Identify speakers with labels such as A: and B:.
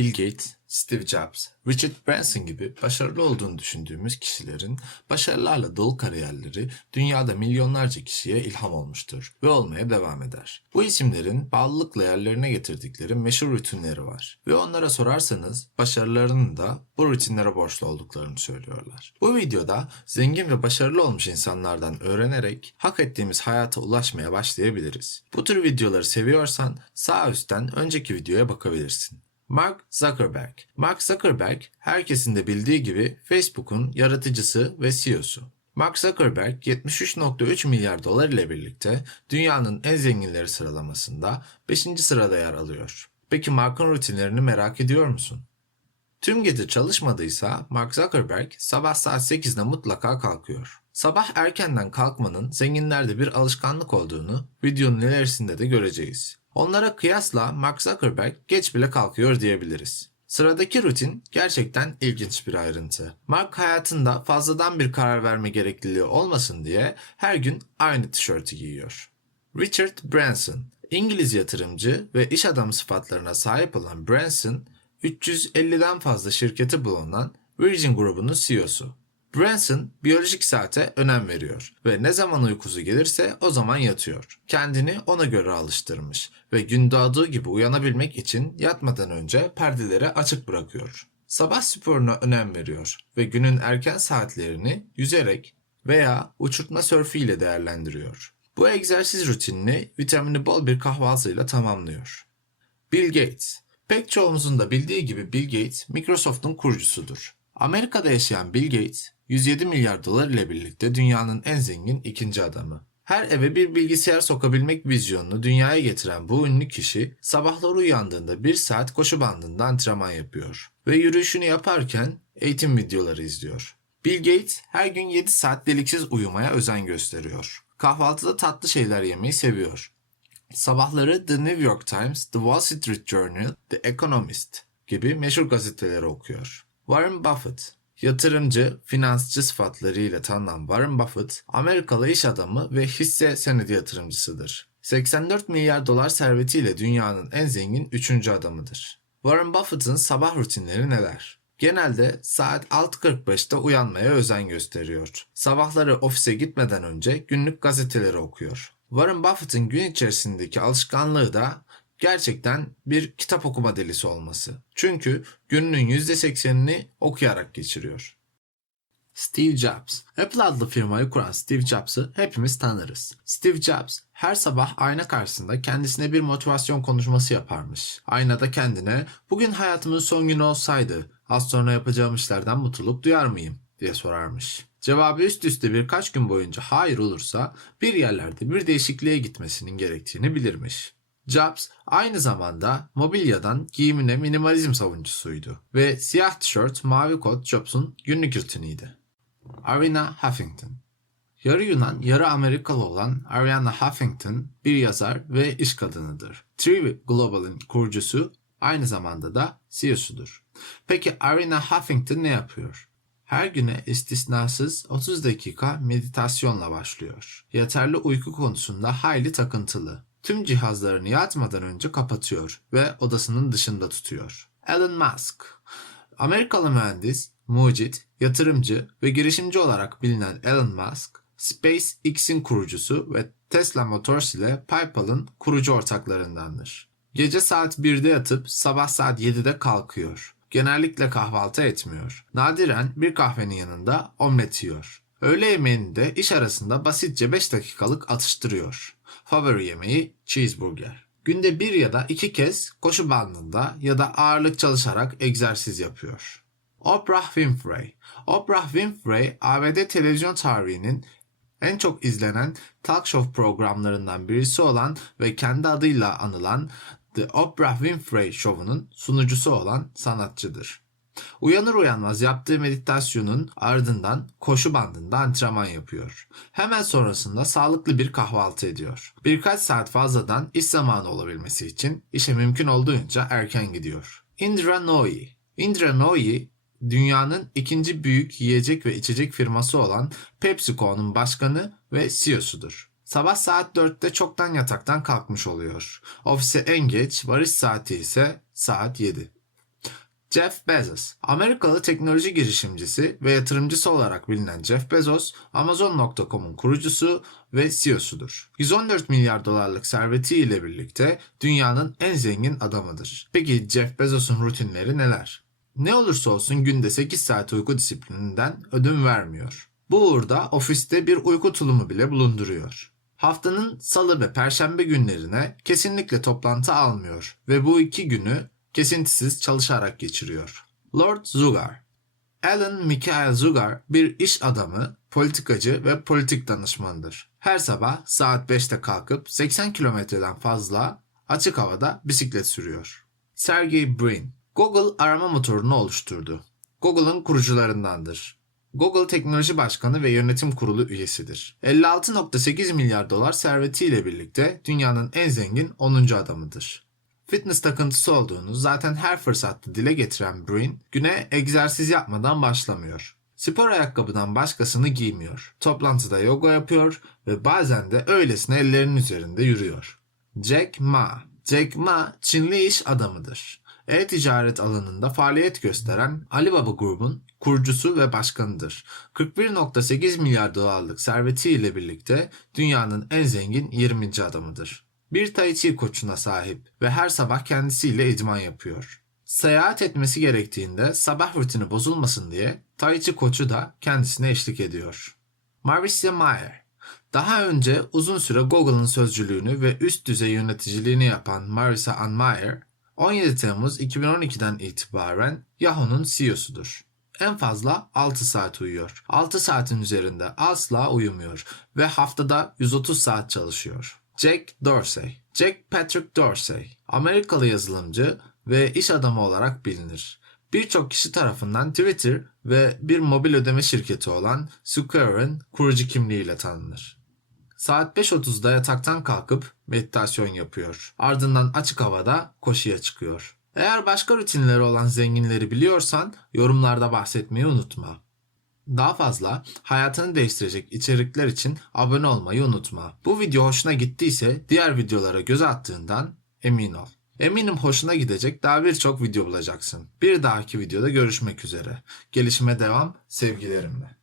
A: Bill Gates, Steve Jobs, Richard Branson gibi başarılı olduğunu düşündüğümüz kişilerin başarılarla dolu kariyerleri dünyada milyonlarca kişiye ilham olmuştur ve olmaya devam eder. Bu isimlerin bağlılıkla yerlerine getirdikleri meşhur rutinleri var ve onlara sorarsanız başarılarının da bu rutinlere borçlu olduklarını söylüyorlar. Bu videoda zengin ve başarılı olmuş insanlardan öğrenerek hak ettiğimiz hayata ulaşmaya başlayabiliriz. Bu tür videoları seviyorsan sağ üstten önceki videoya bakabilirsin. Mark Zuckerberg. Mark Zuckerberg, herkesin de bildiği gibi Facebook'un yaratıcısı ve CEO'su. Mark Zuckerberg 73.3 milyar dolar ile birlikte dünyanın en zenginleri sıralamasında 5. sırada yer alıyor. Peki Mark'ın rutinlerini merak ediyor musun? Tüm gece çalışmadıysa Mark Zuckerberg sabah saat 8'de mutlaka kalkıyor. Sabah erkenden kalkmanın zenginlerde bir alışkanlık olduğunu videonun ilerisinde de göreceğiz. Onlara kıyasla Mark Zuckerberg geç bile kalkıyor diyebiliriz. Sıradaki rutin gerçekten ilginç bir ayrıntı. Mark hayatında fazladan bir karar verme gerekliliği olmasın diye her gün aynı tişörtü giyiyor. Richard Branson İngiliz yatırımcı ve iş adamı sıfatlarına sahip olan Branson, 350'den fazla şirketi bulunan Virgin grubunun CEO'su. Branson biyolojik saate önem veriyor ve ne zaman uykusu gelirse o zaman yatıyor. Kendini ona göre alıştırmış ve gün doğduğu gibi uyanabilmek için yatmadan önce perdeleri açık bırakıyor. Sabah sporuna önem veriyor ve günün erken saatlerini yüzerek veya uçurtma sörfüyle değerlendiriyor. Bu egzersiz rutinini vitamini bol bir kahvaltıyla tamamlıyor. Bill Gates Pek çoğumuzun da bildiği gibi Bill Gates Microsoft'un kurucusudur. Amerika'da yaşayan Bill Gates 107 milyar dolar ile birlikte dünyanın en zengin ikinci adamı. Her eve bir bilgisayar sokabilmek vizyonunu dünyaya getiren bu ünlü kişi sabahları uyandığında bir saat koşu bandında antrenman yapıyor ve yürüyüşünü yaparken eğitim videoları izliyor. Bill Gates her gün 7 saat deliksiz uyumaya özen gösteriyor. Kahvaltıda tatlı şeyler yemeyi seviyor. Sabahları The New York Times, The Wall Street Journal, The Economist gibi meşhur gazeteleri okuyor. Warren Buffett Yatırımcı, finansçı sıfatlarıyla tanınan Warren Buffett, Amerikalı iş adamı ve hisse senedi yatırımcısıdır. 84 milyar dolar servetiyle dünyanın en zengin 3. adamıdır. Warren Buffett'ın sabah rutinleri neler? Genelde saat 6.45'te uyanmaya özen gösteriyor. Sabahları ofise gitmeden önce günlük gazeteleri okuyor. Warren Buffett'ın gün içerisindeki alışkanlığı da gerçekten bir kitap okuma delisi olması. Çünkü gününün %80'ini okuyarak geçiriyor. Steve Jobs. Apple adlı firmayı kuran Steve Jobs'ı hepimiz tanırız. Steve Jobs her sabah ayna karşısında kendisine bir motivasyon konuşması yaparmış. Aynada kendine bugün hayatımın son günü olsaydı az sonra yapacağım işlerden mutluluk duyar mıyım diye sorarmış. Cevabı üst üste birkaç gün boyunca hayır olursa bir yerlerde bir değişikliğe gitmesinin gerektiğini bilirmiş. Jobs aynı zamanda mobilyadan giyimine minimalizm savuncusuydu ve siyah tişört, mavi kot Jobs'un günlük rutiniydi. Arina Huffington Yarı Yunan, yarı Amerikalı olan Ariana Huffington bir yazar ve iş kadınıdır. Trivi Global'in kurucusu, aynı zamanda da CEO'sudur. Peki Arina Huffington ne yapıyor? Her güne istisnasız 30 dakika meditasyonla başlıyor. Yeterli uyku konusunda hayli takıntılı. Tüm cihazlarını yatmadan önce kapatıyor ve odasının dışında tutuyor. Elon Musk Amerikalı mühendis, mucit, yatırımcı ve girişimci olarak bilinen Elon Musk, SpaceX'in kurucusu ve Tesla Motors ile PayPal'ın kurucu ortaklarındandır. Gece saat 1'de yatıp sabah saat 7'de kalkıyor. Genellikle kahvaltı etmiyor. Nadiren bir kahvenin yanında omlet yiyor. Öğle yemeğini de iş arasında basitçe 5 dakikalık atıştırıyor. Favori yemeği cheeseburger. Günde bir ya da iki kez koşu bandında ya da ağırlık çalışarak egzersiz yapıyor. Oprah Winfrey Oprah Winfrey, ABD televizyon tarihinin en çok izlenen talk show programlarından birisi olan ve kendi adıyla anılan The Oprah Winfrey Show'unun sunucusu olan sanatçıdır. Uyanır uyanmaz yaptığı meditasyonun ardından koşu bandında antrenman yapıyor. Hemen sonrasında sağlıklı bir kahvaltı ediyor. Birkaç saat fazladan iş zamanı olabilmesi için işe mümkün olduğunca erken gidiyor. Indra Nooyi Indra Nooyi dünyanın ikinci büyük yiyecek ve içecek firması olan PepsiCo'nun başkanı ve CEO'sudur. Sabah saat 4'te çoktan yataktan kalkmış oluyor. Ofise en geç varış saati ise saat 7. Jeff Bezos. Amerikalı teknoloji girişimcisi ve yatırımcısı olarak bilinen Jeff Bezos, Amazon.com'un kurucusu ve CEO'sudur. 114 milyar dolarlık serveti ile birlikte dünyanın en zengin adamıdır. Peki Jeff Bezos'un rutinleri neler? Ne olursa olsun günde 8 saat uyku disiplininden ödün vermiyor. Bu uğurda ofiste bir uyku tulumu bile bulunduruyor. Haftanın salı ve perşembe günlerine kesinlikle toplantı almıyor ve bu iki günü kesintisiz çalışarak geçiriyor. Lord Zugar Alan Michael Zugar bir iş adamı, politikacı ve politik danışmandır. Her sabah saat 5'te kalkıp 80 kilometreden fazla açık havada bisiklet sürüyor. Sergey Brin Google arama motorunu oluşturdu. Google'ın kurucularındandır. Google Teknoloji Başkanı ve Yönetim Kurulu üyesidir. 56.8 milyar dolar servetiyle birlikte dünyanın en zengin 10. adamıdır. Fitness takıntısı olduğunu zaten her fırsatta dile getiren Brin, güne egzersiz yapmadan başlamıyor. Spor ayakkabıdan başkasını giymiyor. Toplantıda yoga yapıyor ve bazen de öylesine ellerinin üzerinde yürüyor. Jack Ma Jack Ma, Çinli iş adamıdır. E-ticaret alanında faaliyet gösteren Alibaba grubun kurucusu ve başkanıdır. 41.8 milyar dolarlık servetiyle birlikte dünyanın en zengin 20. adamıdır. Bir Tai Chi koçuna sahip ve her sabah kendisiyle idman yapıyor. Seyahat etmesi gerektiğinde sabah rutini bozulmasın diye Tai Chi koçu da kendisine eşlik ediyor. Marissa Mayer daha önce uzun süre Google'ın sözcülüğünü ve üst düzey yöneticiliğini yapan Marissa Ann Mayer, 17 Temmuz 2012'den itibaren Yahoo'nun CEO'sudur. En fazla 6 saat uyuyor. 6 saatin üzerinde asla uyumuyor ve haftada 130 saat çalışıyor. Jack Dorsey Jack Patrick Dorsey, Amerikalı yazılımcı ve iş adamı olarak bilinir. Birçok kişi tarafından Twitter ve bir mobil ödeme şirketi olan Square'ın kurucu kimliğiyle tanınır. Saat 5.30'da yataktan kalkıp meditasyon yapıyor. Ardından açık havada koşuya çıkıyor. Eğer başka rutinleri olan zenginleri biliyorsan yorumlarda bahsetmeyi unutma. Daha fazla hayatını değiştirecek içerikler için abone olmayı unutma. Bu video hoşuna gittiyse diğer videolara göz attığından emin ol. Eminim hoşuna gidecek daha birçok video bulacaksın. Bir dahaki videoda görüşmek üzere. Gelişime devam sevgilerimle.